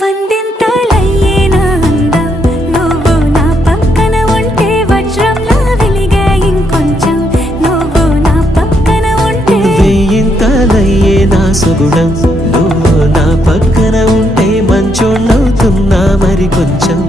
వందింతలయ్యేనా అందం నువ్వు నా పక్కన ఉంటే వజ్రంలా వెలిగే ఇంకొంచెం నువ్వు నా పక్కన ఉంటే వెయ్యింతలయ్యేనా సుగుణం నువ్వు నా పక్కన ఉంటే మంచోణ్ణవుతున్నా మరి కొంచెం